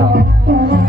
দাও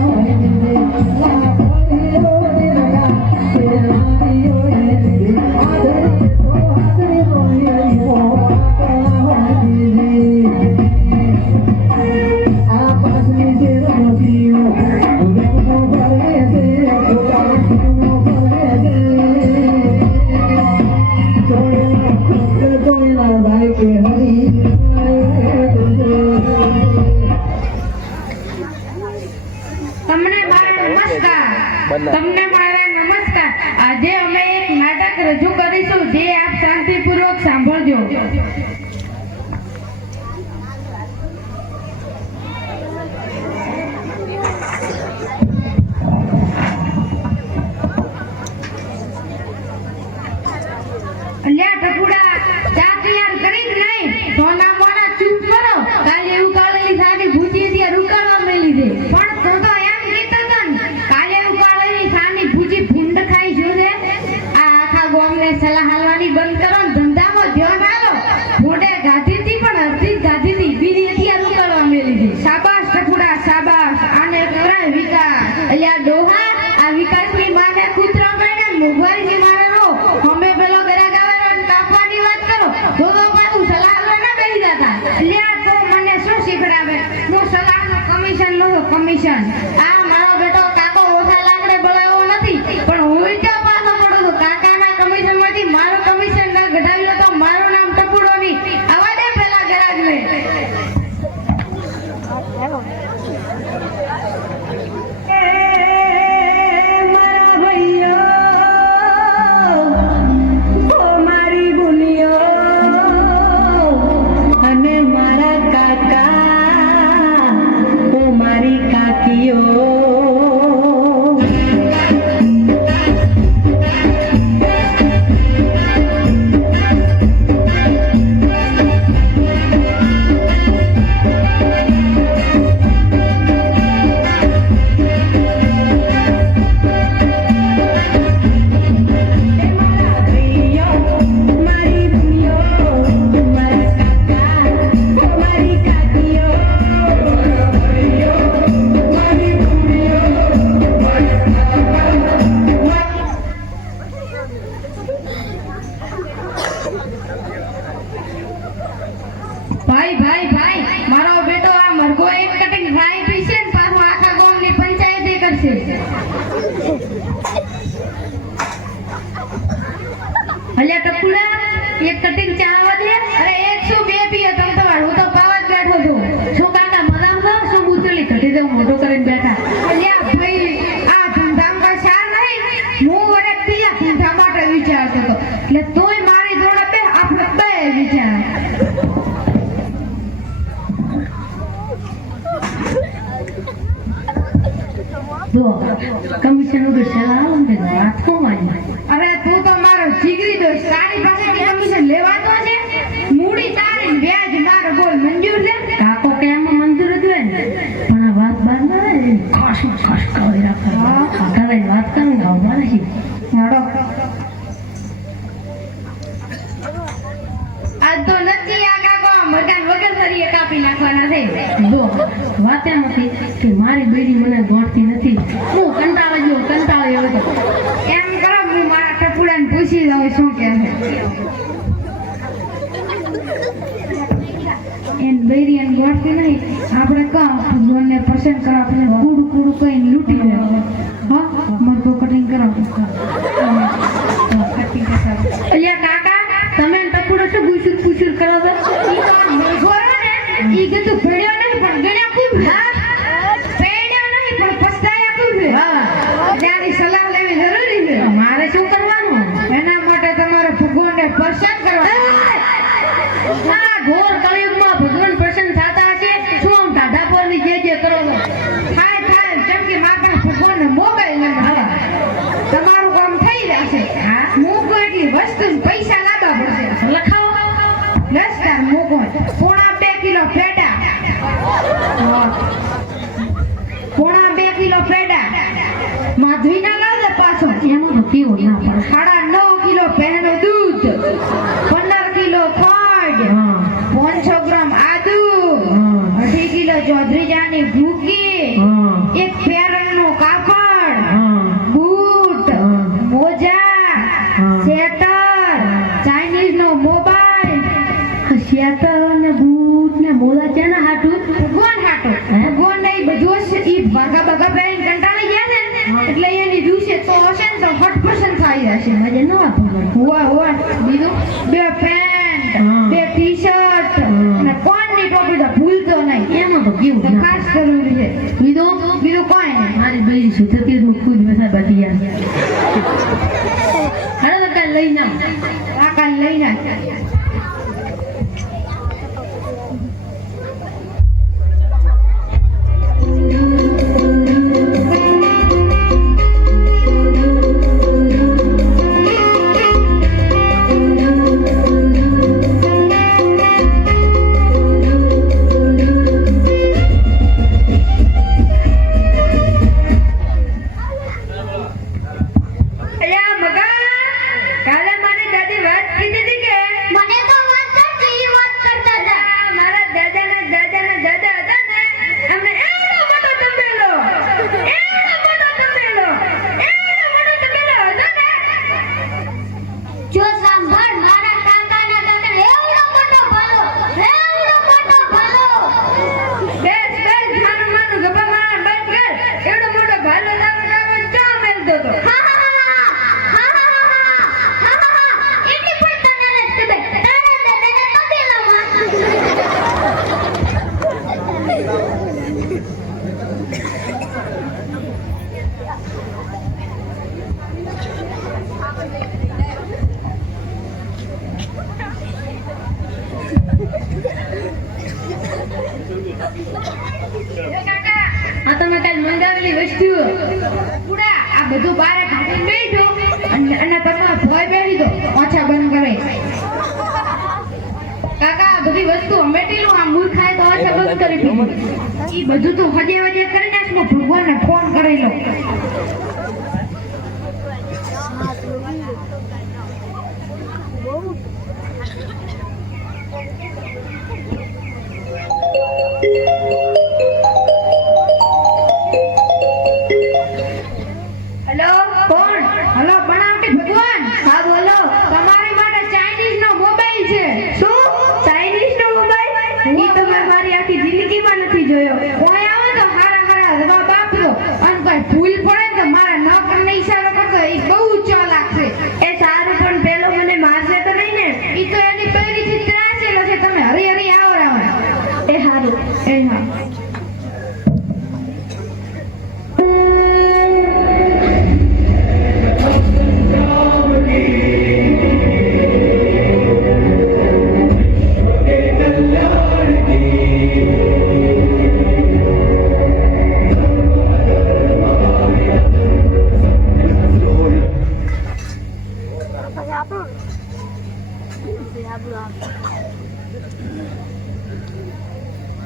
આ મારો બેટો પૂછી હવે શું કહે છે? એન બેરી એન ગોઠતી નહીં, આપણે કામ જોનને પસંદ કરાવ કુડ કુડ કઈ લૂટી લેવા હા મરતો કટિંગ કરાવ મૂકો એટલી વસ્તુ પૈસા લાવવા પડશે. લખાવો. લસતા મૂકો પોણા બે કિલો ફેડા. પોણા બે કિલો ફેડા. માધવીના લાવ પાછો. એમ આ તમે કાલ મંગાવેલી વસ્તુઓ. પુડા આ બધું બારે કાઢીને બેઠો. અને અને તમે ભોય બેસી દો. ઓછા બંધ કરે કાકા બધી વસ્તુ હમેટીલું આ મૂર્ખાએ તો ઓછા બંધ કરી દીધું. ઈ બધું તો હજે હજે કરી નાખ હું ભગવાનને ફોન કરી લઉં હેલો નથી જોયો. કોઈ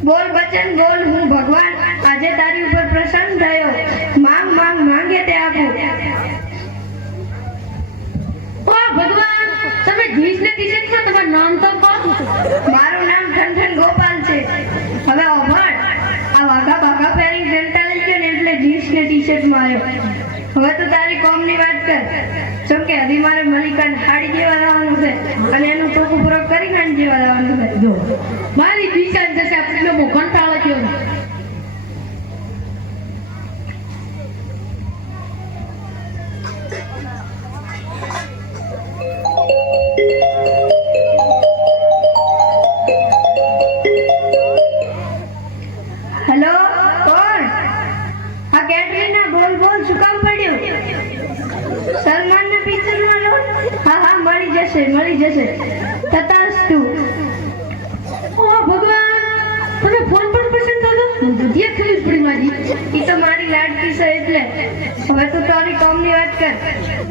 બોલ બચન બોલ, હું ભગવાન. આજે તારી ઉપર પ્રસન્ન થયો. માંગ માંગ, માંગે તે આપું. ઓ ભગવાન, તમે જીન્સ ને ટી-શર્ટમાં તમારું નામ તો કહો મારું નામ ઠનઠન ગોપાલ છે. હવે ઓભળ આ વાઘા બાઘા ફેરી ડેલ્ટા લઈ ગયો ને એટલે જીન્સ ને ટી શર્ટમાં આવ્યો હવે તો તારી કોમની વાત કર જો કે હજી મારે મલિકાને હાડી જેવા લાવવાનું છે. અને એનું ટોકું પૂરો કરી ખાંડ જેવા લાવવાનું છે. જો. મારી દિશા જશે આપણે બહુ કંટાળો થયો. જશે મળી જશે. તથાસ્તુ ઓ ભગવાન તમે ફોન પણ પસંદ કરો હું ત્યાં પડી મારી. ઈ તો મારી લાડકી છે એટલે. હવે તો તારી કોમની વાત કર.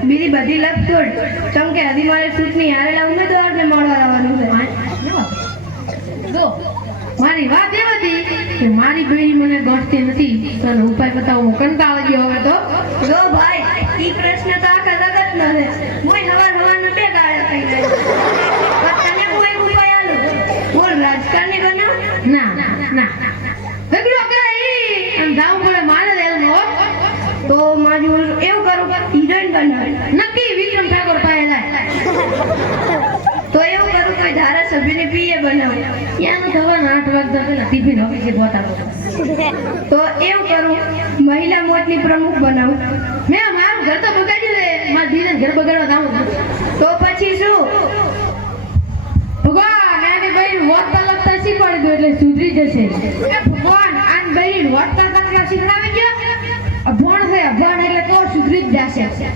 બીજી બધી લપ છોડ. ચમ કે હજી મારે ચૂંટણી હારેલા ઉમેદવારને મળવા આવવાનું છે. જો, મારી વાત એમ હતી કે મારી બેડી મને ગોઠતી નથી. તો ઉપાય બતાવો, કંટાળો ગયો હવે તો? જો ભાઈ, ઈ પ્રશ્ન તો આખા જગતનો છે. તો મારું એવું કરું કે હિરોઈન બનાવે. નક્કી વિક્રમ ઠાકોર પાસે જાય. તો એવું કરું કે ધારાસભ્યને પીએ બનાવું. ત્યાં થવાના આઠ વાગતા પેલા ટિફિન ઓફિસે પહોંચાડો. તો એવું કરું, મહિલા મોટની પ્રમુખ બનાવું. મેં મારું ઘર તો બગાડ્યું છે. મારા ધીરે ઘર બગાડવા જાઉં તો પછી શું? ભગવાન, આને ભાઈ વાર્તા લખતા શીખવાડી દો એટલે સુધરી જશે. ભગવાન, આન બહેરી વાર્તા કરતા શીખડાવી ગયો અભણ છે અભણ એટલે તો સુધરી જ જશે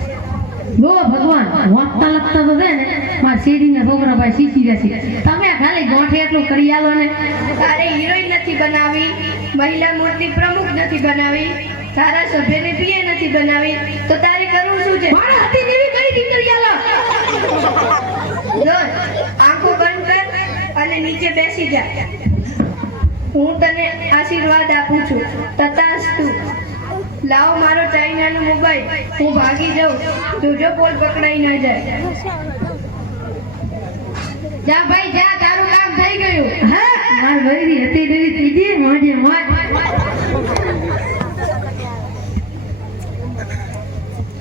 જો ભગવાન વાંચતા લખતા તો છે ને મારા શેરીના છોકરા ભાઈ શીખી જશે. તમે ખાલી ગોઠે એટલું કરી આલો ને. તારે હિરોઈન નથી બનાવી મહિલા મૂર્તિ પ્રમુખ નથી બનાવી તારા ધારાસભ્યને પીએ નથી બનાવી તો તારે કરવું શું છે? મારા હતી દેવી કઈ દીકરી આલો? આંખો બંધ કર અને નીચે બેસી જા. હું તને આશીર્વાદ આપું છું. તથાસ્તુ. લાવ મારો ચાઇનાનો મોબાઈલ. હું ભાગી જાઉં. જોજો પોલ પકડાઈ ના જાય. જા ભાઈ, જા, તારું કામ થઈ ગયું. હા, માર ભરી હતી દેવી ત્રીજી, મોજે મોજ.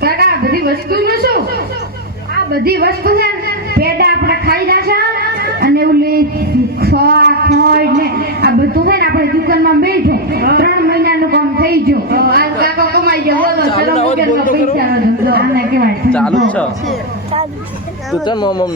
કાકા બધી વસ્તુનું શું? આ બધી વસ્તુ છે પેડા આપણે ખાઈ જશે અને ઓલી ખોવા ખોઈ ને આ બધું છે ને આપણે દુકાનમાં બેઠો. ત્રણ મહિનાનું કામ થઈ ગયું. આ કાકો કમાઈ ગયો બોલો ચાલુ ના આને કહેવાય છે? તું ચાલ મમ મમ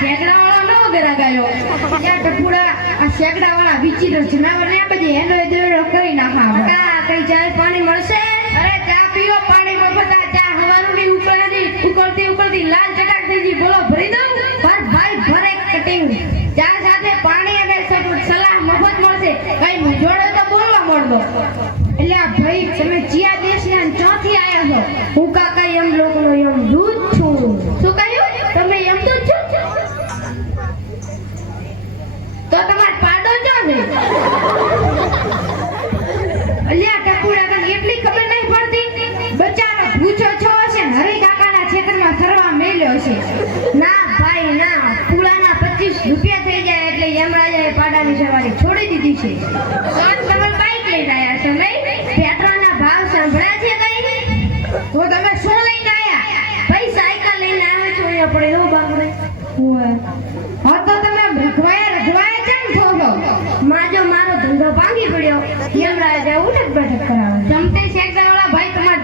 કાકા ન નો ત્યાં ટપુડા આ શેકડા વિચિત્ર જનાવર ને બધી હેલો દેડો કરી નાખા કાકા કઈ ચાય પાણી મળશે? અરે ચા પીઓ પાણી મફત આ ચા હવાનું ની ઉકળાની ઉકળતી ઉકળતી લાલ ચટાક થઈ ગઈ. બોલો ભરી દઉં? પર ભાઈ ભરે કટિંગ ચા સાથે પાણી અને સલાહ મફત મળશે. કઈ હોય તો બોલવા મળતો એટલે આ ભાઈ તમે ચિયા દેશના ચોથી આવ્યા છો હું કાકા એમ લોકનો એમ દૂધ છું શું કહ્યું તમે એમ દૂધ છો તો તમાર પાડો છે અલ્યા ટકુડા તને એટલી ખબર નહીં પડતી? બચારો ભૂચો છો છે ને હરી કાકાના ખેતરમાં ફરવા મેલ્યો છે.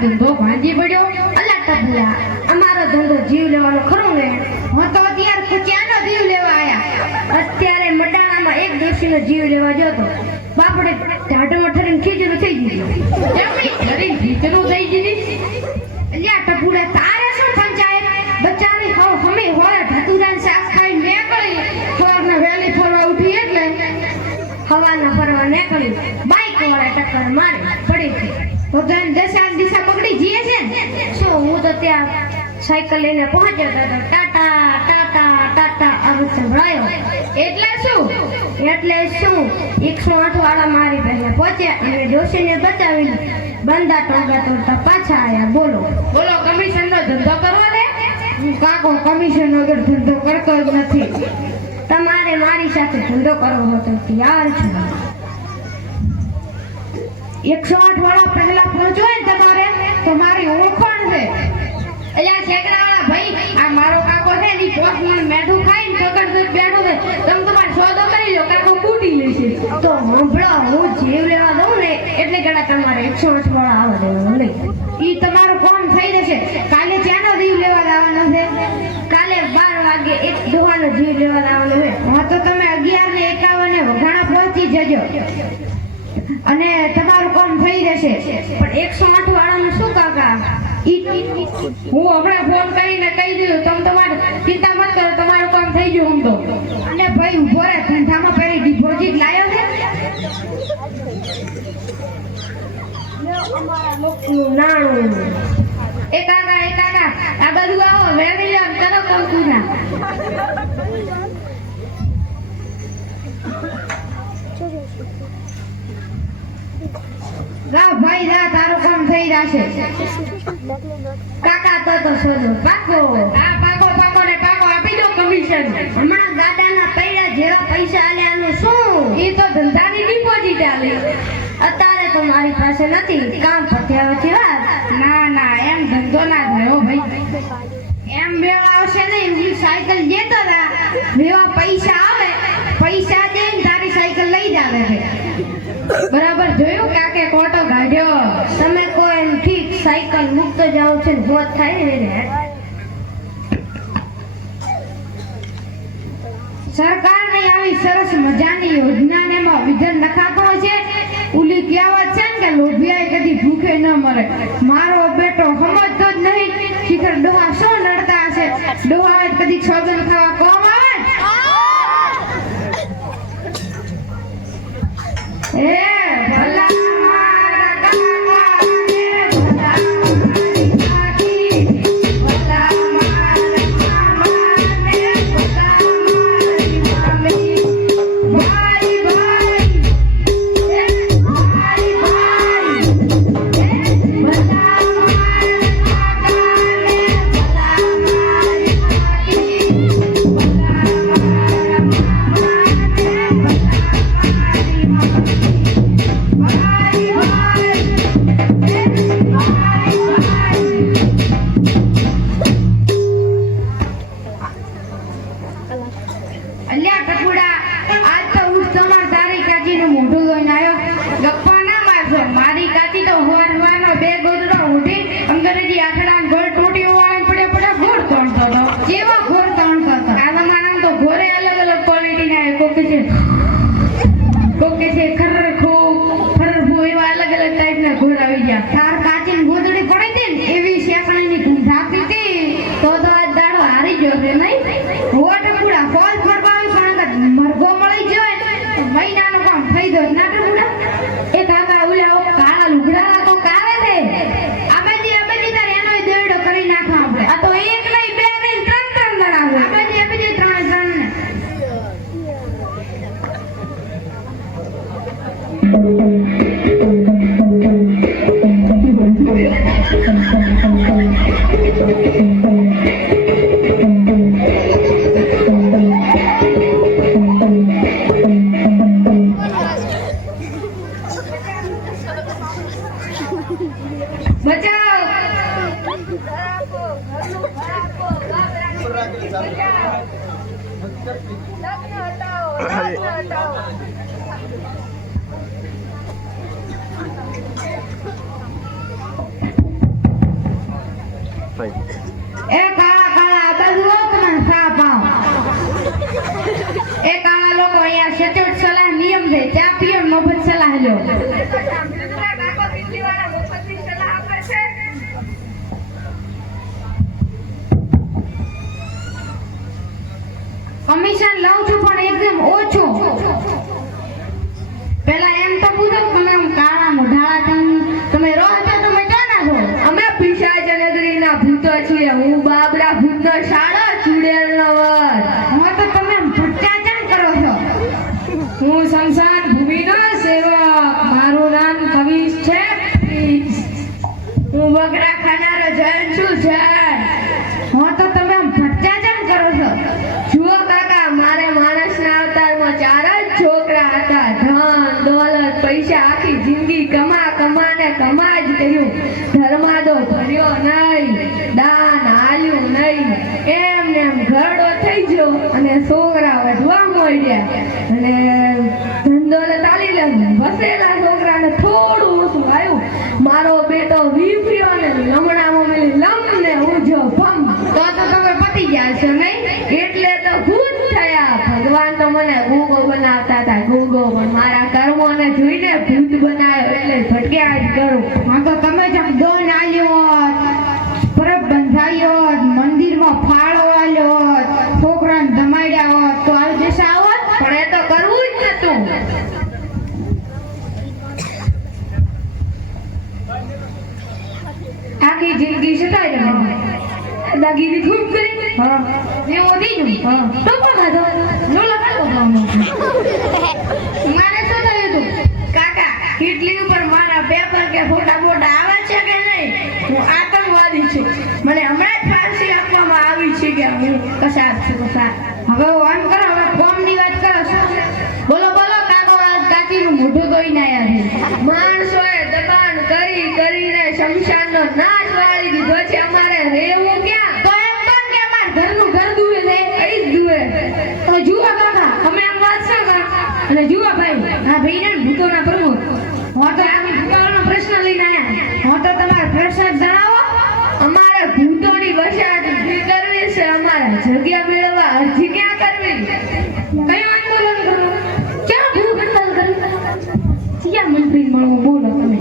ધંધો ભાંગી પડ્યો. અલા તબલા અમારો ધંધો જીવ લેવાનો ખરો ને? હું તો અત્યારે કુચિયાનો જીવ લેવા આયા. અત્યારે મડાણામાં એક દોશીનો જીવ લેવા જતો બાપડે ઢાઢમાં ઠરીને ખીચડું થઈ ગયું ઠરીને ખીચડું થઈ ગયું અલ્યા ટપુડા તારે શું પંચાયત બચારી હવ હમે હોય ધતુરાન શાક ખાઈ નીકળી સવારના વહેલી ફરવા ઉઠી એટલે ટક્કર મારે પડી એને દશા દિશા પકડી જઈએ છે શું હું તો ત્યાં સાયકલ લઈને પહોંચ્યો હતો ટાટા ટાટા ટાટા અવાજ સંભળાયો. એટલે શું? એટલે શું? એકસો આઠ વાળા મારી પહેલા પહોંચ્યા અને ડોશીને બચાવીને બંદા ટોંગા તોડતા પાછા આવ્યા બોલો. બોલો કમિશન નો ધંધો કરવો ને હું કાકો કમિશન વગર ધંધો કરતો જ નથી. તમારે મારી સાથે ધંધો કરવો હતો તૈયાર છું. એકસો આઠ વાળા પહેલા પહોંચો ને તમારે, તો મારી ઓળખાણ છે. અહીંયા છેકડાવાળા ભાઈ, આ મારો કાકો છે ને મને મેઠું ખાઈને પકડ તો બેઠો છે. તમે તમારે સોદો કરી લો, કાકો કૂટી લેશે. તો હંભળો હું જીવ લેવા દઉં ને, એટલે કડા તમારે એકસો આઠ વાળા આવવા દેવાનું નહીં. ઈ તમારું કોમ થઈ જશે? કાલે ત્યાંનો જીવ લેવા લાવવાનો છે? કાલે બાર વાગે એક દુવાનો જીવ લેવા લાવવાનો છે. હા, તો તમે અગિયાર ને એકાવને વઘાણા પહોંચી જજો. અને તમારું કામ થઈ જશે પણ એકસો આઠ વાળાનું શું કાકા? હું હમણાં ફોન કરીને કહી દઉં, તમે તમારે ચિંતા મત કરો, તમારું કામ થઈ ગયું આમ તો. અને ભાઈ ઊભો રહે, ધંધામાં પહેલી ડિપોઝિટ લાયો છે? નાણું એ આ બધું આવો વેવી લો કરો કંકુના જા ભાઈ જા તારું કામ થઈ જશે. કાકા તો તો સોજો પાકો. હા પાકો પાકો ને પાકો આપી દો કમિશન હમણાં ગાડાના પૈડા જેવા પૈસા આલ્યાનું શું? ઈ તો ધંધાની ડિપોઝિટ આલે. અત્યારે તો મારી પાસે નથી. કામ પત્યા પછી વાત ના ના એમ ધંધો ના થયો ભાઈ. એમ મેળ આવશે નહીં હું સાયકલ જેતો હતા એવા પૈસા આવે પૈસા દઈને તારી સાયકલ લઈ જ આવે છે બરાબર જોયું કાકે કોટો કાઢ્યો તમે કોઈ એમ ઠીક સાયકલ જાઉં છું છે થાય ને એને. સરકારની આવી સરસ મજાની યોજના ને એમાં વિધન લખાતો છે. ઉલી કહેવત છે ને કે લોભિયાએ કદી ભૂખે ન મરે. મારો બેટો સમજતો જ નહીં. શિખર ડોહા શું નડતા હશે? ડોહા આવે તો કદી છોદન ખાવા કોમ આવે એ વસેલા છોકરાને થોડું ઓછું આવ્યું મારો બેટો વીફ્યો ને લમણામાં મેલી લમ ને ઉજો ભમ. તો તો તમે પતી ગયા છો નહીં? એટલે તો ખુશ થયા. ભગવાન તો મને ગુંગો બનાવતા હતા. ગુંગો પણ મારા કર્મોને જોઈને ભૂત બનાવ્યો. એટલે ભટક્યા જ કરું. હા, તો તમે જેમ દોન આલ્યો હોત પરબ બંધાયો હોત મંદિરમાં ફાળો આલ્યો હોત છોકરાને ધમાડ્યા હોત તો આવી દશા આવત પણ એ તો કરવું જ નતું આખી જિંદગી સતાઈ રહ્યા દાગીરી ખૂબ કરી. હા. જેવો નું. હા. તો પણ ખાધો નો લગાડો. મારે શું થયું તું? કાકા કેટલી ઉપર મારા પેપર કે ફોટા ફોટા આવે છે કે નહીં? હું આતંકવાદી છું. મને હમણાં જ ફાંસી આપવામાં આવી છે કે હું કસાર છું કસાર હવે આમ કરો હવે કોમની વાત કરો બોલો બોલો કાકો કાકીનું મોઢું ધોઈને ના કરી કરીને નાશ વાળી દીધો છે. અમારે રહેવું ક્યાં? તો એમ તો કે અમાર ઘરનું ઘર દુવે ને કઈ જ જુએ તો જુઓ કાકા અમે આમ વાત છો કા અને જુઓ ભાઈ આ ભાઈને ભૂતોના પ્રમુખ હું તો આમ ભૂતોનો પ્રશ્ન લઈને આયા. હું તો તમારો પ્રશ્ન જણાવો. અમારે ભૂતોની વસાહત કરવી છે અમારે જગ્યા મેળવવા અરજી ક્યાં કરવી? કયું આંદોલન કરવું? ક્યાં ભૂખ હડતાલ કરી ક્યાં મંત્રી મળવું બોલો તમે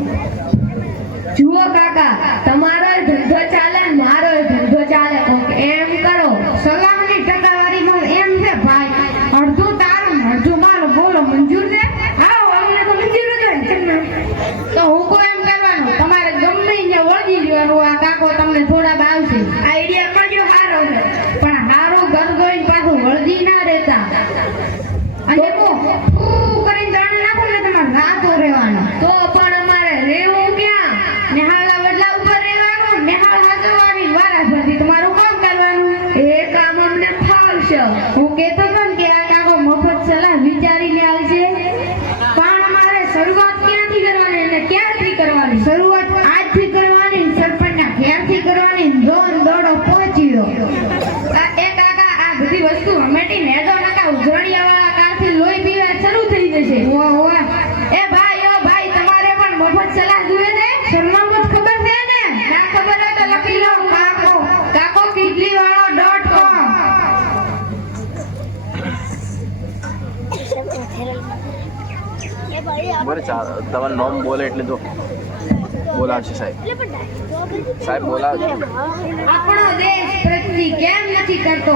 જુઓ કાકા તમારો ધંધો ચાલે ને મારો ધંધો ચાલે કોક એમ કરો સલામની ટકાવારીમાં એમ છે ભાઈ અડધું તારું ને અડધું મારું બોલો મંજૂર છે આવો અમને તો મંજૂર જ હોય તમને તો હું કોઈ એમ કરવાનું તમારે ગમે ત્યાં વળગી જવાનું આ કાકો તમને થોડા બાવશે આઈડિયા કરજો સારો છે પણ હારું ઘર ગોઈને પાછું વળગી ના રહેતા અને હું ફૂ કરીને જાણે નાખું ને તમારે રાતો રહેવાનું તો પણ અમારે રહેવું ક્યાં નેહાળા વડલા ઉપર રહેવાનું નેહાળ હાજરવાની વારા ફરતી તમારું કામ કરવાનું એ કામ અમને ફાવશે હું કહેતો હતો ને કે આ કાકો મફત સલાહ વિચારીને આવશે પણ અમારે શરૂઆત ક્યાંથી કરવાની અને ક્યાંથી કરવાની શરૂઆત આજથી કરવાની ને સરપંચના ઘેરથી કરવાની ને દોન દોડો પહોંચી દો આ એ કાકા આ બધી વસ્તુ હમેટી નેદો નાકા ઉજળિયાવાળા કારથી લોહી પીવા શરૂ થઈ જશે વાહ વાહ એ ભાઈ ઓ ભાઈ તમારે પણ મફત સલાહ જોઈએ છે શર્મામત ખબર છે ને ના ખબર હોય તો લખી લો કાકો કાકો કીટલી વાળો ડોટ કોમ બોલે ચાર તમારું નામ બોલે એટલે તો બોલાવશે સાહેબ. સાહેબ બોલાવશે આપણો દેશ પ્રગતિ કેમ નથી કરતો?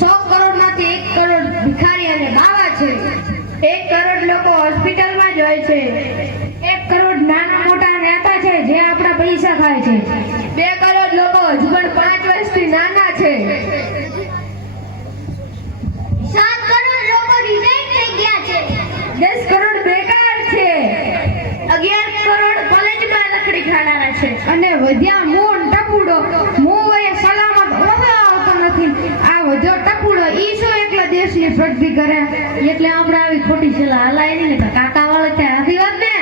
સો કરોડમાંથી એક કરોડ ભિખારી અને બાવા છે. એક કરોડ લોકો હોસ્પિટલમાં જ હોય છે. એક કરોડ નાના મોટા નેતા છે જે આપણા પૈસા ખાય છે. પ્રગતિ કરે, એટલે આપણે આવી ખોટી સલાહ હલાય નહીં ને કાકા વાળો ત્યાં હતી વાત ને?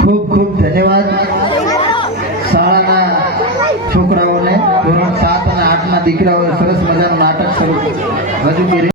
ખૂબ ખૂબ ધન્યવાદ. શાળાના છોકરાઓને ધોરણ સાત અને આઠના દીકરાઓએ સરસ મજાનું નાટક શરૂ રજૂ કર્યું